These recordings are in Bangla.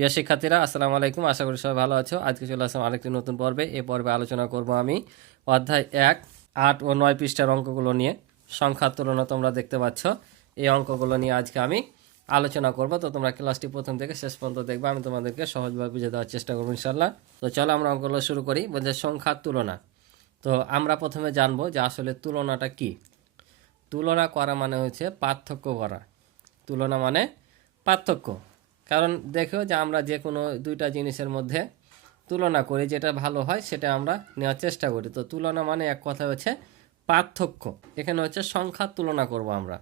প্রিয় শিক্ষার্থীরা আসসালামু আলাইকুম, আশা করি সবাই ভালো আছো। আজকে চলে আসলাম আরেকটি নতুন পর্বে। এই পর্বে আলোচনা করব আমি অধ্যায় 1, 8 ও 9 পৃষ্ঠার অঙ্কগুলো নিয়ে। সংখ্যার তুলনা তোমরা দেখতে পাচ্ছ, এই অঙ্কগুলো নিয়ে আজকে আমি আলোচনা করব। তো তোমরা ক্লাসটি প্রথম থেকে শেষ পর্যন্ত দেখবে, আমি তোমাদেরকে সহজভাবে বুঝে দেওয়ার চেষ্টা করবো ইনশাল্লাহ। তো চলো আমরা অঙ্কগুলো শুরু করি। বলছে সংখ্যার তুলনা। তো আমরা প্রথমে জানবো যে আসলে তুলনাটা কি। তুলনা করা মানে হচ্ছে পার্থক্য করা। তুলনা মানে পার্থক্য। কারণ দেখো যে আমরা যে কোনো দুইটা জিনিসের মধ্যে তুলনা করি, যেটা ভালো হয় সেটা আমরা নেওয়ার চেষ্টা করি। তো তুলনা মানে এক কথা হচ্ছে পার্থক্য। এখানে হচ্ছে সংখ্যার তুলনা করব আমরা,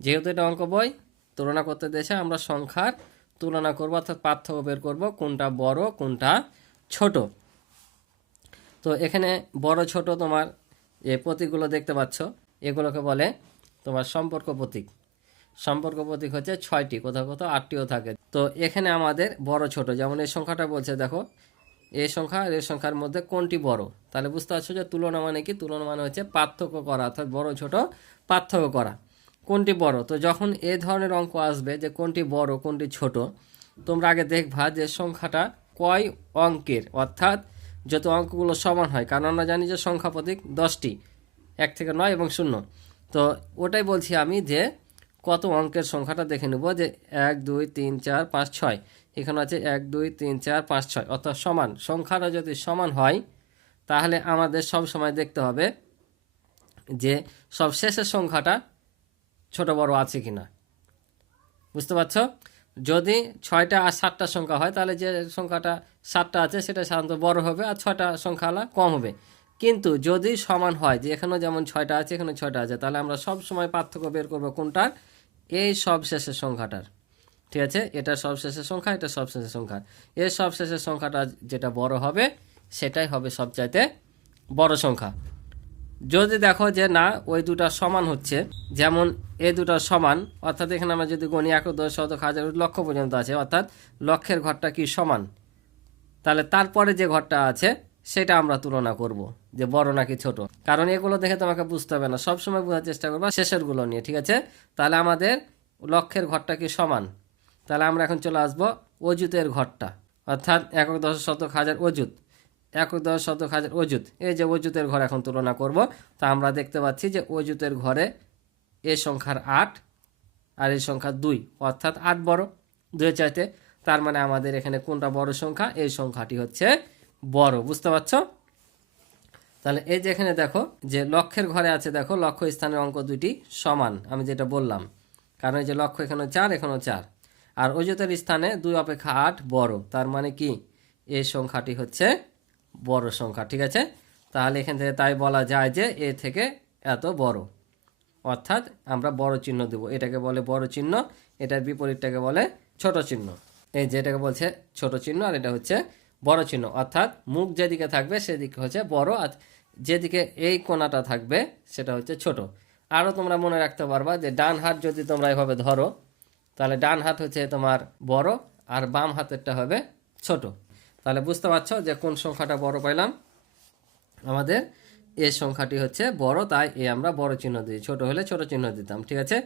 যেহেতু এটা অঙ্ক বই, তুলনা করতে দেশে আমরা সংখ্যার তুলনা করব, অর্থাৎ পার্থক্য বের করব, কোনটা বড় কোনটা ছোট। তো এখানে বড় ছোট তোমার যে প্রতীকগুলো দেখতে পাচ্ছ, এগুলোকে বলে তোমার সম্পর্ক প্রতীক। সম্পর্ক প্রতীক হচ্ছে 6টি, কোথাও কোথাও 8টিও থাকে। তো এখানে আমাদের বড় ছোট, যেমন এই সংখ্যাটা বলছে দেখো, এই সংখ্যা আর এই সংখ্যার মধ্যে কোনটি বড়। তাহলে বুঝতে পারছো যে তুলনা মানে কি। তুলনা মানে হচ্ছে পার্থক্য করা, অর্থাৎ বড় ছোট পার্থক্য করা, কোনটি বড়। তো যখন এই ধরনের অঙ্ক আসবে যে কোনটি বড় কোনটি ছোট, তোমরা আগে দেখবা যে সংখ্যাটা কয় অঙ্কের, অর্থাৎ যত অঙ্কগুলো সমান হয়। কারণ আমরা জানি যে সংখ্যা প্রতীক 10টি, 1 থেকে 9 এবং 0। তো ওটাই বলছি আমি যে কত অঙ্কের সংখ্যাটা দেখে নেব, যে 1 2 3 4 5 6, এখানে আছে 1 2 3 4 5 6, অর্থাৎ সমান। সংখ্যাটা যদি সমান হয় তাহলে আমাদের সব সময় দেখতে হবে যে সব শেষের সংখ্যাটা ছোট বড় আছে কিনা। বুঝতে পারছো? যদি 6টা আর 7টা সংখ্যা হয় তাহলে যে সংখ্যাটা 7টা আছে সেটা সাধারণত বড় হবে, আর 6টা সংখ্যাওয়ালা কম হবে। কিন্তু যদি সমান হয়, যে এখানেও যেমন 6টা আছে এখানে 6টা আছে, তাহলে আমরা সব সময় পার্থক্য বের করবো কোনটার, এই সব শেষের সংখ্যাটার। ঠিক আছে, এটা সব শেষের সংখ্যা, এটা সব শেষের সংখ্যা। এর সব শেষের সংখ্যাটা যেটা বড় হবে সেটাই হবে সবচাইতে বড় সংখ্যা। যদি দেখো যে না ওই দুটা সমান হচ্ছে, যেমন এই দুটা সমান, অর্থাৎ এখানে আমরা যদি গণি 1 10 শতক হাজার লক্ষ পর্যন্ত আছে, অর্থাৎ লক্ষের ঘরটা কি সমান, তাহলে তারপরে যে ঘরটা আছে সেটা আমরা তুলনা করব যে বড় নাকি ছোট। কারণ এগুলো দেখে তোমাকে বুঝতে হবে না, সবসময় বোঝার চেষ্টা করবা শেষেরগুলো নিয়ে। ঠিক আছে, তাহলে আমাদের লক্ষের ঘরটা কি সমান। তাহলে আমরা এখন চলে আসবো অযুতের ঘরটা, অর্থাৎ 1 10 শতক হাজার অযুত, 1 10 শতক হাজার অযুত। এই যে অযুতের ঘর এখন তুলনা করব। তা আমরা দেখতে পাচ্ছি যে অযুতের ঘরে এই সংখ্যার 8 আর এই সংখ্যার 2, অর্থাৎ 8 বড় 2 চাইতে। তার মানে আমাদের এখানে কোনটা বড় সংখ্যা, এই সংখ্যাটি হচ্ছে বড়। বুঝতে পারছো? তাহলে এই যে এখানে দেখো যে লক্ষের ঘরে আছে, দেখো লক্ষ স্থানের অঙ্ক দুটি সমান, আমি যেটা বললাম। কারণ এই যে লক্ষ এখানে 4 এখানেও 4, আর অযুতের স্থানে 2 অপেক্ষা 8 বড়। তার মানে কি এই সংখ্যাটি হচ্ছে বড় সংখ্যা। ঠিক আছে, তাহলে এখান থেকে তাই বলা যায় যে এ থেকে এত বড়, অর্থাৎ আমরা বড় চিহ্ন দেব। এটাকে বলে বড় চিহ্ন, এটার বিপরীতটাকে বলে ছোট চিহ্ন। এই যেটাকে বলছে ছোট চিহ্ন আর এটা হচ্ছে বড় চিহ্ন, অর্থাৎ মুখ যেদিকে থাকবে সেদিকে হচ্ছে বড়, আর যেদিকে এই কোণাটা থাকবে সেটা হচ্ছে ছোট। আরও তোমরা মনে রাখতে পারবা যে ডান হাত যদি তোমরা এভাবে ধরো, তাহলে ডান হাত হচ্ছে তোমার বড় আর বাম হাতেরটা হবে ছোট। তাহলে বুঝতে পারছো যে কোন সংখ্যাটা বড় পাইলাম। আমাদের এই সংখ্যাটি হচ্ছে বড়, তাই এ আমরা বড় চিহ্ন দিই, ছোট হলে ছোট চিহ্ন দিতাম। ঠিক আছে,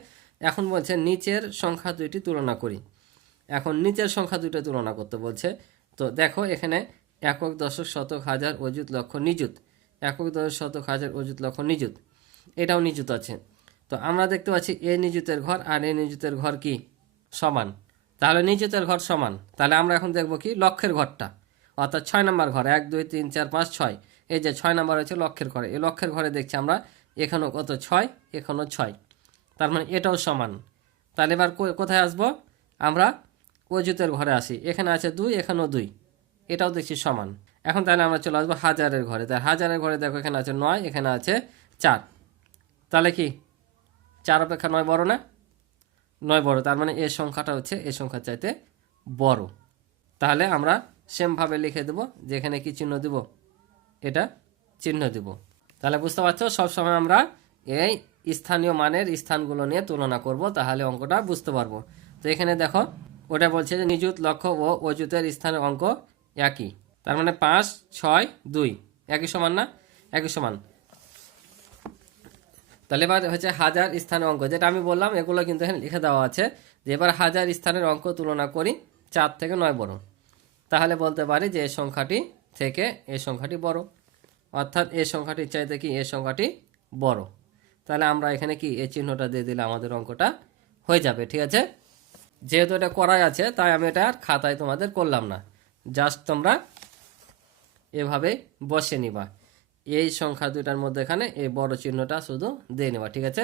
এখন বলছে নিচের সংখ্যা দুইটি তুলনা করি। এখন নিচের সংখ্যা দুইটা তুলনা করতে বলছে। তো দেখো এখানে 1 10 শতক হাজার অযুত লক্ষ নিযুত, 1 10 শতক হাজার অযুত লক্ষ নিযুত, এটাও নিযুত আছে। তো আমরা দেখতে পাচ্ছি এ নিযুতের ঘর আর এ নিযুতের ঘর কি সমান। তাহলে নিযুতের ঘর সমান, তাহলে আমরা এখন দেখব কি লক্ষের ঘরটা, অর্থাৎ 6 নম্বর ঘর। 1 2 3 4 5 6, এই যে 6 নম্বর হচ্ছে লক্ষের ঘরে। এই লক্ষের ঘরে দেখছি আমরা এখানেও কত 6, এখানেও 6, তার মানে এটাও সমান। তাহলে এবার কোথায় আসবো আমরা, অযুতের ঘরে আসি। এখানে আছে 2, এখানেও 2, এটাও দেখছি সমান। এখন তাহলে আমরা চলে আসবো হাজারের ঘরে। তাই হাজারের ঘরে দেখো এখানে আছে 9, এখানে আছে 4, তাহলে কি 4 অপেক্ষা 9 বড় না? 9 বড়, তার মানে এই সংখ্যাটা হচ্ছে এই সংখ্যার চাইতে বড়। তাহলে আমরা সেমভাবে লিখে দেব, যেখানে কি চিহ্ন দেব, এটা চিহ্ন দেব। তাহলে বুঝতে পারছো, সবসময় আমরা এই স্থানীয় মানের স্থানগুলো নিয়ে তুলনা করব, তাহলে অঙ্কটা বুঝতে পারবো। তো এখানে দেখো ওটা বলছে যে নিযুত লক্ষ ও অযুতের স্থানের অঙ্ক একই, তার মানে 5 6 2 একই সমান না? একই সমান। তাহলে এবার হচ্ছে হাজার স্থানের অঙ্ক, যেটা আমি বললাম এগুলো কিন্তু এখানে লিখে দেওয়া আছে, যে এবার হাজার স্থানের অঙ্ক তুলনা করি। 4 থেকে 9 বড়, তাহলে বলতে পারি যে এই সংখ্যাটি থেকে এই সংখ্যাটি বড়, অর্থাৎ এই সংখ্যাটির চাইতে কি এই সংখ্যাটি বড়। তাহলে আমরা এখানে কি এই চিহ্নটা দিয়ে দিলে আমাদের অঙ্কটা হয়ে যাবে। ঠিক আছে, যেহেতু এটা করাই আছে তাই আমি এটা আর খাতায় তোমাদের করলাম না, জাস্ট তোমরা এভাবে বসে নিবা, এই সংখ্যা দুটার মধ্যে এখানে এই বড় চিহ্নটা শুধু দিয়ে নেবা। ঠিক আছে,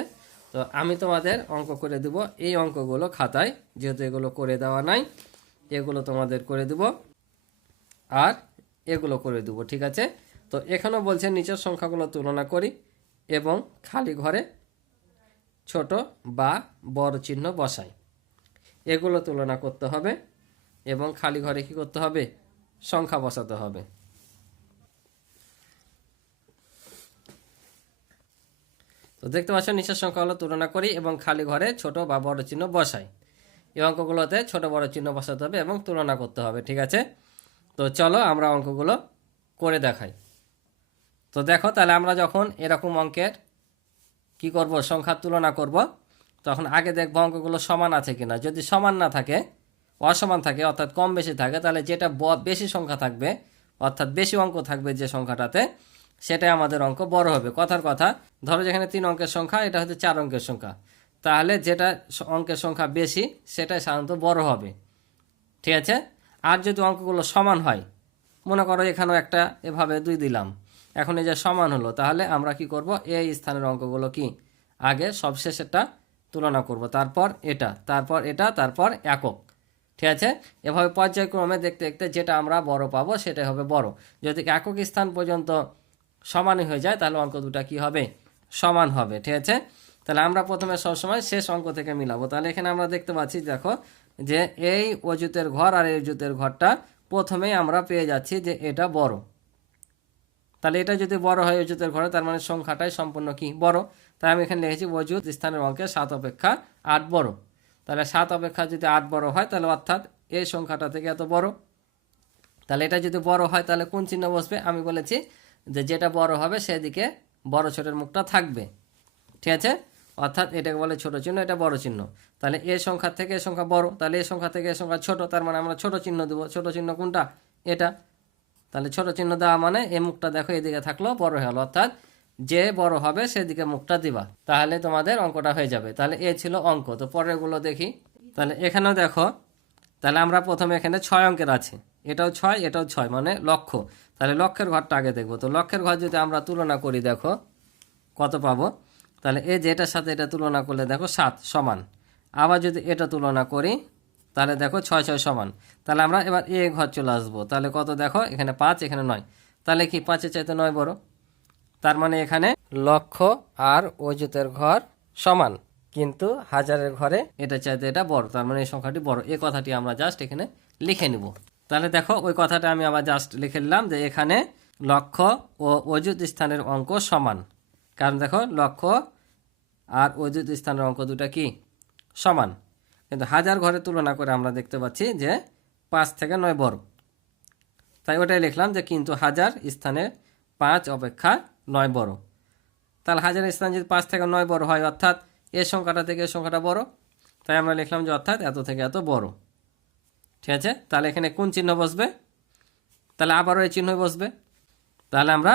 তো আমি তোমাদের অঙ্ক করে দেব, এই অঙ্কগুলো খাতায় যেহেতু এগুলো করে দেওয়া নাই এগুলো তোমাদের করে দেব আর এগুলো করে দেব। ঠিক আছে, তো এখানেও বলছে নিচের সংখ্যাগুলো তুলনা করি এবং খালি ঘরে ছোট বা বড় চিহ্ন বসাই, এগুলো তুলনা করতে হবে এবং খালি ঘরে কি করতে হবে, সংখ্যা বসাতে হবে। তো দেখতে পাচ্ছ নিচের সংখ্যাগুলো তুলনা করি এবং খালি ঘরে ছোট বা বড় চিহ্ন বসাই, এই অঙ্কগুলোতে ছোট বড় চিহ্ন বসাতে হবে এবং তুলনা করতে হবে। ঠিক আছে, তো চলো আমরা অঙ্কগুলো করে দেখাই। তো দেখো, তাহলে আমরা যখন এরকম অঙ্কের কি করব, সংখ্যার তুলনা করব, তখন আগে দেখবো অঙ্কগুলো সমান আছে কিনা। যদি সমান না থাকে, অসমান থাকে অর্থাৎ কম বেশি থাকে, তাহলে যেটা বেশি সংখ্যা থাকবে অর্থাৎ বেশি অঙ্ক থাকবে যে সংখ্যাটাতে, সেটাই আমাদের অঙ্ক বড় হবে। কথার কথা, ধরো যেখানে 3 অঙ্কের সংখ্যা, এটা হচ্ছে 4 অঙ্কের সংখ্যা, তাহলে যেটা অঙ্কের সংখ্যা বেশি সেটাই সাধারণত বড় হবে। ঠিক আছে, আর যদি অঙ্কগুলো সমান হয়, মনে করো এখানেও একটা এভাবে 2 দিলাম, এখন এই যে সমান হলো, তাহলে আমরা কি করব, এই স্থানের অঙ্কগুলো কি আগে সবশেষেরটা তুলনা করব, তারপর এটা, তারপর এটা, তারপর একক। ঠিক আছে, এভাবে পর্যায়ক্রমে দেখতে দেখতে যেটা আমরা বড় পাবো সেটাই হবে বড়। যদি একক স্থান পর্যন্ত সমানই হয়ে যায় তাহলে অঙ্ক দুটা কি হবে, সমান হবে। ঠিক আছে, তাহলে আমরা প্রথমে সবসময় শেষ অঙ্ক থেকে মিলাবো। তাহলে এখানে আমরা দেখতে পাচ্ছি, দেখো যে এই অজুতের ঘর আর এই অজুতের ঘরটা প্রথমেই আমরা পেয়ে যাচ্ছি যে এটা বড়। তাহলে এটা যদি বড় হয় অজুতের ঘরে, তার মানে সংখ্যাটাই সম্পূর্ণ কি বড়। তাই আমি এখানে লিখেছি অজুত স্থানের অঙ্কে 7 অপেক্ষা 8 বড়। তাহলে 7 অপেক্ষা যদি 8 বড় হয়, তাহলে অর্থাৎ এই সংখ্যাটা থেকে এত বড়। তাহলে এটা যদি বড় হয় তাহলে কোন চিহ্ন বসবে, আমি বলেছি যে যেটা বড় হবে সেদিকে বড় ছোটের মুখটা থাকবে। ঠিক আছে, অর্থাৎ এটাকে বলে ছোট চিহ্ন, এটা বড় চিহ্ন। তাহলে এই সংখ্যা থেকে এই সংখ্যা বড়, তাহলে এই সংখ্যা থেকে এই সংখ্যা ছোট, তার মানে আমরা ছোট চিহ্ন দেবো। ছোট চিহ্ন কোনটা, এটা। তাহলে ছোট চিহ্ন দেওয়া মানে এই মুখটা দেখো এদিকে থাকলো, বড় হয়ে গেল, অর্থাৎ যে বড় হবে সেদিকে মুখটা দিবা, তাহলে তোমাদের অঙ্কটা হয়ে যাবে। তাহলে এ ছিল অঙ্ক। তো পরেরগুলো দেখি। তাহলে এখানেও দেখো, তাহলে আমরা প্রথমে এখানে 6 অঙ্কের আছে, এটাও 6 এটাও 6 মানে লক্ষ। তাহলে লক্ষের ঘরটা আগে দেখবো। তো লক্ষের ঘর যদি আমরা তুলনা করি, দেখো কত পাবো। তাহলে এই যে এটার সাথে এটা তুলনা করলে দেখো 7 সমান। আবার যদি এটা তুলনা করি তাহলে দেখো 6 6 সমান। তাহলে আমরা এবার এ ঘর চলে আসবো। তাহলে কত দেখো, এখানে 5 এখানে 9, তাহলে কি 5-এর চাইতে 9 বড়। তার মানে এখানে লক্ষ আর অযুতের ঘর সমান, কিন্তু হাজারের ঘরে এটা চাইতে এটা বড়, তার মানে এই সংখ্যাটি বড়। এই কথাটি আমরা জাস্ট এখানে লিখে নিব। তাহলে দেখো ওই কথাটা আমি আবার জাস্ট লিখে নিলাম যে এখানে লক্ষ ও অযুত স্থানের অঙ্ক সমান, কারণ দেখো লক্ষ আর অযুত স্থানের অঙ্ক দুটা কি সমান, কিন্তু হাজার ঘরের তুলনা করে আমরা দেখতে পাচ্ছি যে 5 থেকে 9 বড়। তাই ওটাই লিখলাম যে কিন্তু হাজার স্থানে 5 অপেক্ষা 9 বড়। তাহলে হাজার স্থান যদি 5 থেকে 9 বড় হয়, অর্থাৎ এই সংখ্যাটা থেকে এই সংখ্যাটা বড়, তাই আমরা লিখলাম যে অর্থাৎ এত থেকে এত বড়। ঠিক আছে, তাহলে এখানে কোন চিহ্ন বসবে, তাহলে আবারও এই চিহ্ন বসবে। তাহলে আমরা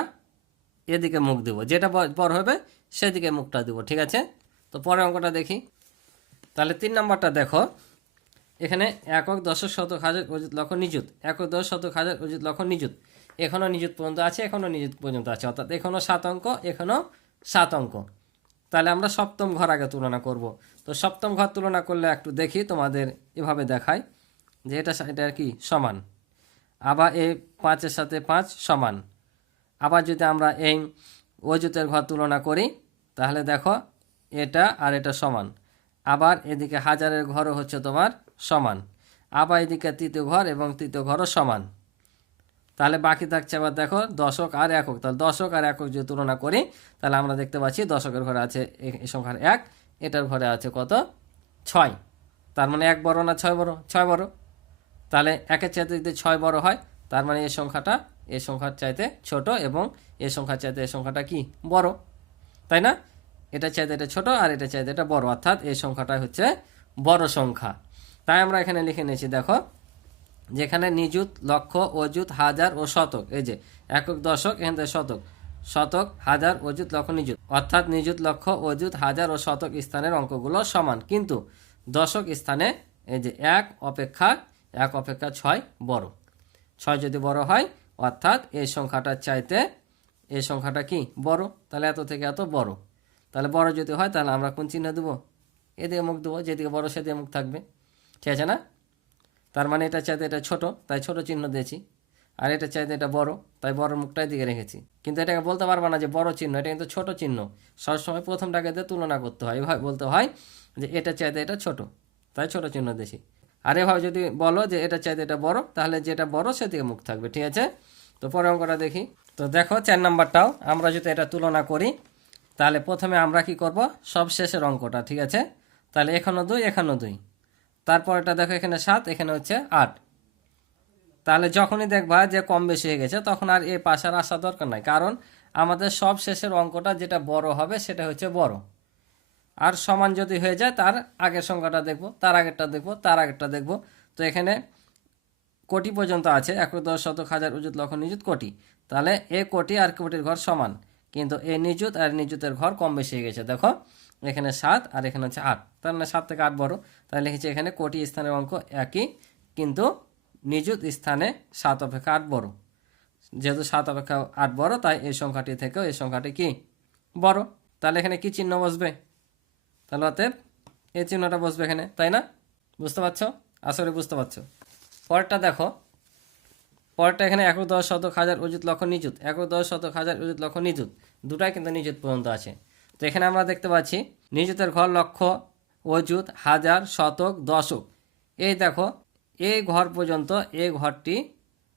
এদিকে মুখ দেব, যেটা বড় হবে সেদিকে মুখটা দেব। ঠিক আছে, তো পরের অঙ্কটা দেখি। তাহলে 3 নম্বরটা দেখো, এখানে একক দশক শতক হাজার অযুত লক্ষ নিযুত, একক দশ শতক হাজার অযুত লক্ষ নিযুত, এখনও নিযুত পর্যন্ত আছে, এখনও নিযুত পর্যন্ত আছে, অর্থাৎ এখনও 7 অঙ্ক, এখনও 7 অঙ্ক। তাহলে আমরা সপ্তম ঘর আগে তুলনা করব। তো সপ্তম ঘর তুলনা করলে একটু দেখি, তোমাদের এভাবে দেখায় যে এটা কি সমান, আবার এই 5-এর সাথে 5 সমান। আবার যদি আমরা এই অযুতের ঘর তুলনা করি তাহলে দেখো এটা আর এটা সমান, আবার এদিকে হাজারের ঘরও হচ্ছে তোমার সমান, আবার এদিকে তৃতীয় ঘর এবং তৃতীয় ঘরও সমান। তাহলে বাকি থাকছে আবার দেখো দশক আর একক। তাহলে দশক আর একক যদি তুলনা করি তাহলে আমরা দেখতে পাচ্ছি দশকের ঘরে আছে এই সংখ্যার 1, এটার ঘরে আছে কত 6, তার মানে 1 বড় না 6 বড়, 6 বড়। তাহলে 1-এর চাইতে যদি 6 বড় হয় তার মানে এই সংখ্যাটা এই সংখ্যার চাইতে ছোট এবং এই সংখ্যার চাইতে এই সংখ্যাটা কি বড়, তাই না? এটা চাইতে এটা ছোট আর এটা চাইতে এটা বড়, অর্থাৎ এই সংখ্যাটা হচ্ছে বড় সংখ্যা। তাই আমরা এখানে লিখে নিয়েছি, দেখো যেখানে নিযুত, লক্ষ, অযুত, হাজার ও শতক, এই যে একক, দশক, এখান থেকে শতক, শতক, হাজার, অযুত, লক্ষ, নিযুত, অর্থাৎ নিযুত, লক্ষ, অযুত, হাজার ও শতক স্থানের অঙ্কগুলো সমান, কিন্তু দশক স্থানে এই যে এক অপেক্ষা 6 বড়। 6 যদি বড় হয় অর্থাৎ এই সংখ্যাটার চাইতে এই সংখ্যাটা কি বড়, তাহলে এত থেকে এত বড়। তাহলে বড় যদি হয় তাহলে আমরা কোন চিহ্ন দেবো? এদিকে মুখ দেবো, যেদিকে বড় সেদিকে মুখ থাকবে, ঠিক আছে না? তার মানে এটা চাইতে এটা ছোট, তাই ছোট চিহ্ন দিয়েছি, আর এটা চাইতে এটা বড়, তাই বড় মুখটাই দিকে রেখেছি। কিন্তু এটাকে বলতে পারবা না যে বড় চিহ্ন, এটা কিন্তু ছোট চিহ্ন। সবসময় প্রথমটাকে দিয়ে তুলনা করতে হয়, এভাবে বলতে হয় যে এটা চাইতে এটা ছোট, তাই ছোট চিহ্ন দিয়েছি। আর এভাবে যদি বলো যে এটা চাইতে এটা বড়, তাহলে যেটা বড় সেদিকে মুখ থাকবে, ঠিক আছে? তো পরের অঙ্কটা দেখি। তো দেখো 4 নাম্বারটাও আমরা যদি এটা তুলনা করি, তাহলে প্রথমে আমরা কি করব, সব শেষের অঙ্কটা, ঠিক আছে? তাহলে এখানেও 2, এখানেও 2, তারপর এটা দেখো এখানে 7, এখানে হচ্ছে 8। তাহলে যখনই দেখবা যে কম বেশি হয়ে গেছে তখন আর এই পাশে আর আসার দরকার নাই, কারণ আমাদের সব শেষের অঙ্কটা যেটা বড় হবে সেটা হচ্ছে বড়। আর সমান যদি হয়ে যায় তার আগের সংখ্যাটা দেখব, তার আগেরটা দেখব, তার আগেরটা দেখব। তো এখানে কোটি পর্যন্ত আছে, 1, 10, শতক, হাজার, অযুত, লক্ষ, নিযুত, কোটি। তাহলে এ কোটি আর কোটির ঘর সমান, কিন্তু এই নিযুত আর নিযুতের ঘর কম বেশি হয়ে গেছে। দেখো এখানে 7 আর এখানে হচ্ছে 8, তার মানে 7 থেকে 8 বড়। তাহলে লিখেছি এখানে কোটি স্থানের অঙ্ক একই, কিন্তু নিযুত স্থানে 7 অপেক্ষা 8 বড়। যেহেতু 7 অপেক্ষা 8 বড়, তাই এই সংখ্যাটি থেকেও এই সংখ্যাটি কি বড়। তাহলে এখানে কি চিহ্ন বসবে? তাহলে অতএব এই চিহ্নটা বসবে এখানে, তাই না? বুঝতে পারছো? আসলে বুঝতে পারছো। পরেরটা দেখো, পরেরটা এখানে 1, 10, শতক, হাজার, অযুত, লক্ষ, নিযুত, 1, 10, শতক, হাজার, অযুত, লক্ষ, নিযুত, দুটাই কিন্তু নিযুত পর্যন্ত আছে। তো এখানে আমরা দেখতে পাচ্ছি নিযুতের ঘর লক্ষ, অযুত, হাজার, শতক, দশক, এই দেখো এই ঘর পর্যন্ত এই ঘরটি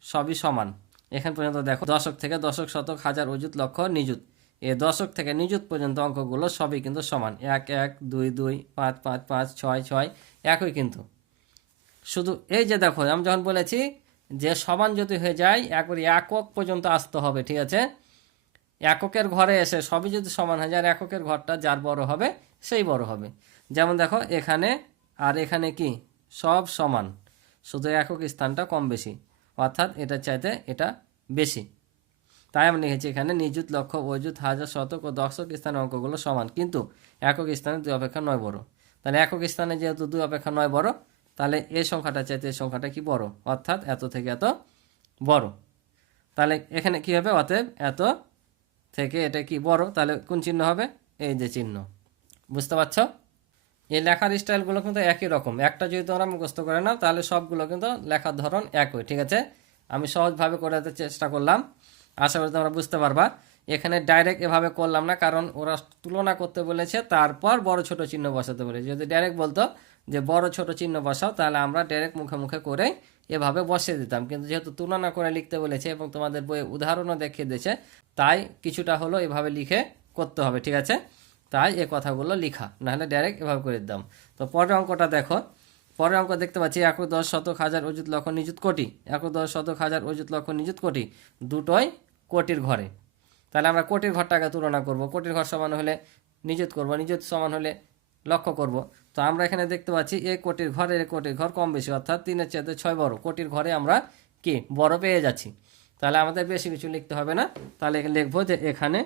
সবই সমান। এখান পর্যন্ত দেখো দশক থেকে দশক, শতক, হাজার, অযুত, লক্ষ, নিযুত, এই দশক থেকে নিযুত পর্যন্ত অঙ্কগুলো সবই কিন্তু সমান, 1, 1, 2, 2, 5, 5, 5, 6, 6, একই। কিন্তু শুধু এই যে দেখো আমি যখন বলেছি যে সমান যদি হয়ে যায় একবারে একক পর্যন্ত আসতে হবে, ঠিক আছে? এককের ঘরে এসে সবই যদি সমান হয়ে যায়, আর এককের ঘরটা যার বড় হবে সেই বড় হবে। যেমন দেখো এখানে আর এখানে কি সব সমান, শুধু একক স্থানটা কম বেশি, অর্থাৎ এটা চাইতে এটা বেশি। তাই আমি লিখেছি এখানে নিযুত, লক্ষ, অযুত, হাজার, শতক ও দশক স্থানের অঙ্কগুলো সমান, কিন্তু একক স্থানে 2 অপেক্ষা 9 বড়। তাহলে একক স্থানে যেহেতু 2 অপেক্ষা 9 বড়, তাহলে এই সংখ্যাটা চাইতে এই সংখ্যাটা কি বড়, অর্থাৎ এত থেকে এত বড়। তাহলে এখানে কি হবে, অতএব এত থেকে এটা কি বড়, তাহলে কোন চিহ্ন হবে? এই যে চিহ্ন। বুঝতে পারছ? এই লেখার স্টাইলগুলো কিন্তু একই রকম, একটা যদি তোমরা মুখস্থ করে নাও তাহলে সবগুলো কিন্তু লেখার ধরন একই, ঠিক আছে? আমি সহজভাবে করে দিতে চেষ্টা করলাম, আশা করি তোমরা বুঝতে পারবা। এখানে ডাইরেক্ট এভাবে করলাম না, কারণ ওরা তুলনা করতে বলেছে, তারপর বড় ছোট চিহ্ন বসাতে বলেছে। যদি ডাইরেক্ট বলতো যে বড় ছোট চিহ্ন বসাও, তাহলে আমরা ডাইরেক্ট মুখে মুখে করে এভাবে বসিয়ে দিতাম। কিন্তু যেহেতু তুলনা করে লিখতে বলেছে এবং তোমাদের বইয়ে উদাহরণও দেখিয়ে দিয়েছে, তাই কিছুটা হলো এভাবে লিখে করতে হবে, ঠিক আছে? তাই এই কথাগুলো লিখা, নাহলে ডাইরেক্ট এভাবে করে দিতাম। তো পরের অঙ্কটা দেখো, পরের অঙ্ক দেখতে পাচ্ছি 1, 10, শতক, হাজার, অযুত, লক্ষ, নিযুত, কোটি, 1, 10, শতক, হাজার, অযুত, লক্ষ, নিযুত, কোটি, দুটোই কোটির ঘরে। তাহলে আমরা কোটির ঘরটাকে তুলনা করব, কোটির ঘর সমান হলে নিযুত করব, নিযুত সমান হলে লক্ষ্য করব। তো আমরা এখানে দেখতে পাচ্ছি এই কোটির ঘরের কোটির ঘর কম বেশি, অর্থাৎ 3-এর চাইতে 6 বড়, কোটির ঘরে আমরা কি বড় পেয়ে যাচ্ছি। তাহলে আমাদের বেশি কিছু লিখতে হবে না, তাহলে লিখবো যে এখানে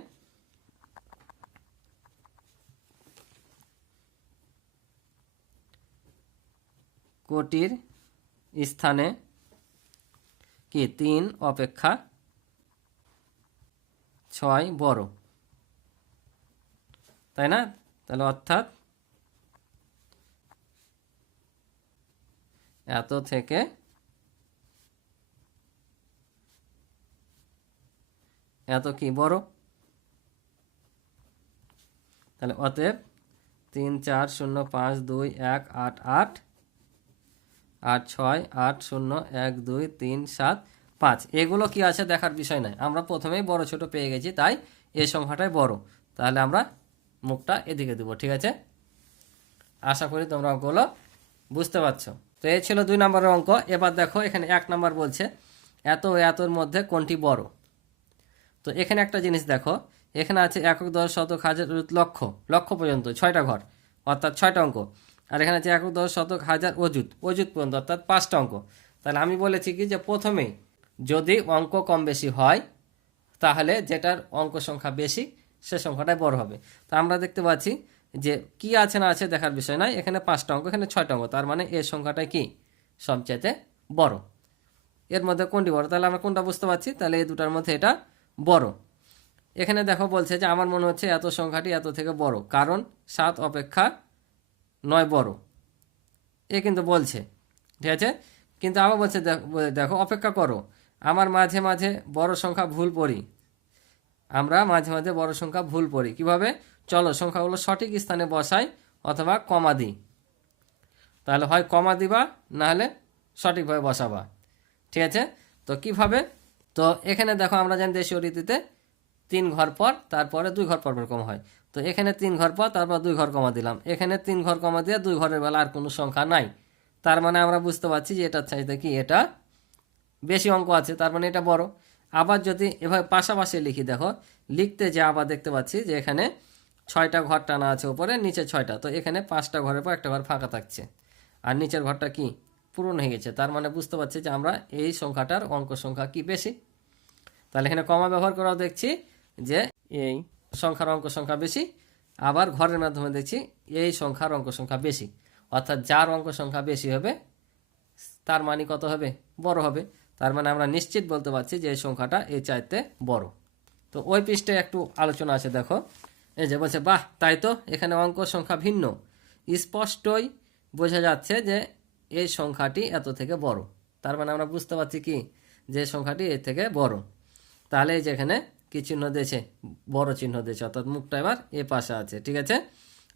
কোটির স্থানে কি 3 অপেক্ষা 6 বড়, তাই না? তাহলে অর্থাৎ এত থেকে এত কি বড়। তাহলে অতএব 3, 4, 0, 5, 2, 1, 8, 8, 8, 6, 8, 0, 1, 2, 3, 7, 5, এগুলো কি আছে দেখার বিষয় নয়, আমরা প্রথমেই বড় ছোট পেয়ে গেছি, তাই এই সংখ্যাটাই বড়। তাহলে আমরা মুখটা এদিকে দেবো, ঠিক আছে? আশা করি তোমরা অঙ্কগুলো বুঝতে পারছো। তো এই ছিল 2 নম্বরের অঙ্ক। এবার দেখো এখানে 1 নম্বর বলছে এত ও এতর মধ্যে কোনটি বড়। তো এখানে একটা জিনিস দেখো, এখানে আছে 1, 10, শতক, হাজার, অযুত, লক্ষ, লক্ষ পর্যন্ত 6টা ঘর, অর্থাৎ 6টা অঙ্ক। আর এখানে আছে 1, 10, শতক, হাজার, অযুত, অযুত পর্যন্ত, অর্থাৎ 5টা অঙ্ক। তাহলে আমি বলেছি কি যে প্রথমেই যদি অঙ্ক কম বেশি হয় তাহলে যেটার অঙ্ক সংখ্যা বেশি সে সংখ্যাটাই বড় হবে। তো আমরা দেখতে পাচ্ছি যে কি আছে না আছে দেখার বিষয় নয়, এখানে 5টা অঙ্ক, এখানে 6টা অঙ্ক, তার মানে এই সংখ্যাটাই কি সবচেয়ে বড়। এর মধ্যে কোনটি বড়, তাহলে আমরা কোনটা বুঝতে পারছি, তাহলে এই দুটার মধ্যে এটা বড়। এখানে দেখো বলছে যে আমার মনে হচ্ছে এত সংখ্যাটি এত থেকে বড়, কারণ 7 অপেক্ষা 9 বড়, এ কিন্তু বলছে, ঠিক আছে। কিন্তু আবার বলছে দেখো অপেক্ষা করো, আমার মাঝে মাঝে বড় সংখ্যা ভুল পড়ি, আমরা মাঝে মাঝে বড় সংখ্যা ভুল পড়ি কিভাবে, চলো সংখ্যাগুলো সঠিক স্থানে বসাই অথবা কমা দিই। তাহলে হয় কমা দিবা না হলে সঠিকভাবে বসাবা, ঠিক আছে। তো কিভাবে, তো এখানে দেখো আমরা জানি দেশীয় রীতিতে 3 ঘর পর তারপরে 2 ঘর পর পর কমা হয়। তো এখানে 3 ঘর পর তারপর 2 ঘর কমা দিলাম, এখানে 3 ঘর কমা দিয়ে 2 ঘরের বেলা আর কোনো সংখ্যা নাই, তার মানে আমরা বুঝতে পারছি যে এটার চাইতে কি এটা বেশি অঙ্ক আছে, তার মানে এটা বড়। আবার যদি এভাবে পাশাপাশি লিখি, দেখো লিখতে যে আবার দেখতে পাচ্ছি যে এখানে 6টা ঘর টানা আছে উপরে, নিচে 6টা, তো এখানে 5টা ঘরের পর একটা ঘর ফাঁকা থাকছে আর নিচের ঘরটা কি পূরণ হয়ে গেছে, তার মানে বুঝতে পারছি যে আমরা এই সংখ্যাটার অঙ্ক সংখ্যা কি বেশি। তাহলে এখানে কমা ব্যবহার করাও দেখছি যে এই সংখ্যার অঙ্ক সংখ্যা বেশি, আবার ঘরের মাধ্যমে দেখছি এই সংখ্যার অঙ্ক সংখ্যা বেশি, অর্থাৎ যার অঙ্ক সংখ্যা বেশি হবে তার মানে কত হবে, বড় হবে। তার মানে আমরা নিশ্চিত বলতে পারছি যে এই সংখ্যাটা এই চাইতে বড়। তো ওই পৃষ্ঠে একটু আলোচনা আছে, দেখো এই যে বলছে বাহ তাই তো, এখানে অঙ্ক সংখ্যা ভিন্ন, স্পষ্টই বোঝা যাচ্ছে যে এই সংখ্যাটি এত থেকে বড়, তার মানে আমরা বুঝতে পারছি কি যে সংখ্যাটি এর থেকে বড়। তাহলে এই যে এখানে কি চিহ্ন দিয়েছে, বড় চিহ্ন দিয়েছে, অর্থাৎ মুখটা এবার এ পাশে আছে, ঠিক আছে,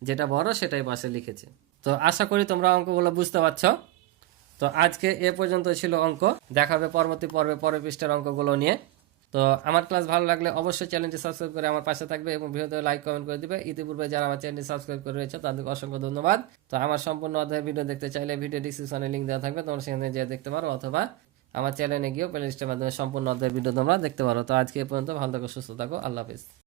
যেটা বড় সেটাই পাশে লিখেছে। তো আশা করি তোমরা অঙ্কগুলো বুঝতে পারছো। তো আজকে এ পর্যন্ত ছিল অঙ্ক, দেখা হবে পরবর্তী পর্বে পরের পৃষ্ঠার অঙ্কগুলো নিয়ে। তো আমার ক্লাস ভালো লাগলে অবশ্যই চ্যানেলটি সাবস্ক্রাইব করে আমার পাশে থাকবে এবং ভিডিওতে লাইক কমেন্ট করে দিবে। ইতিপূর্বে যারা আমার চ্যানেলটি সাবস্ক্রাইব করে রয়েছে তাদেরকে অসংখ্য ধন্যবাদ। তো আমার সম্পূর্ণ অধ্যায় ভিডিও দেখতে চাইলে ভিডিও ডিসক্রিপশনে লিঙ্ক দেওয়া থাকবে, তোমরা সেখানে যেয়ে দেখতে পারো, অথবা আমার চ্যানেলে গিয়েও প্লে লিস্টের মাধ্যমে সম্পূর্ণ অধ্যায় ভিডিও তোমরা দেখতে পারো। তো আজকে এ পর্যন্ত, ভালো থাকো, সুস্থ থাকো, আল্লাহ হাফিজ।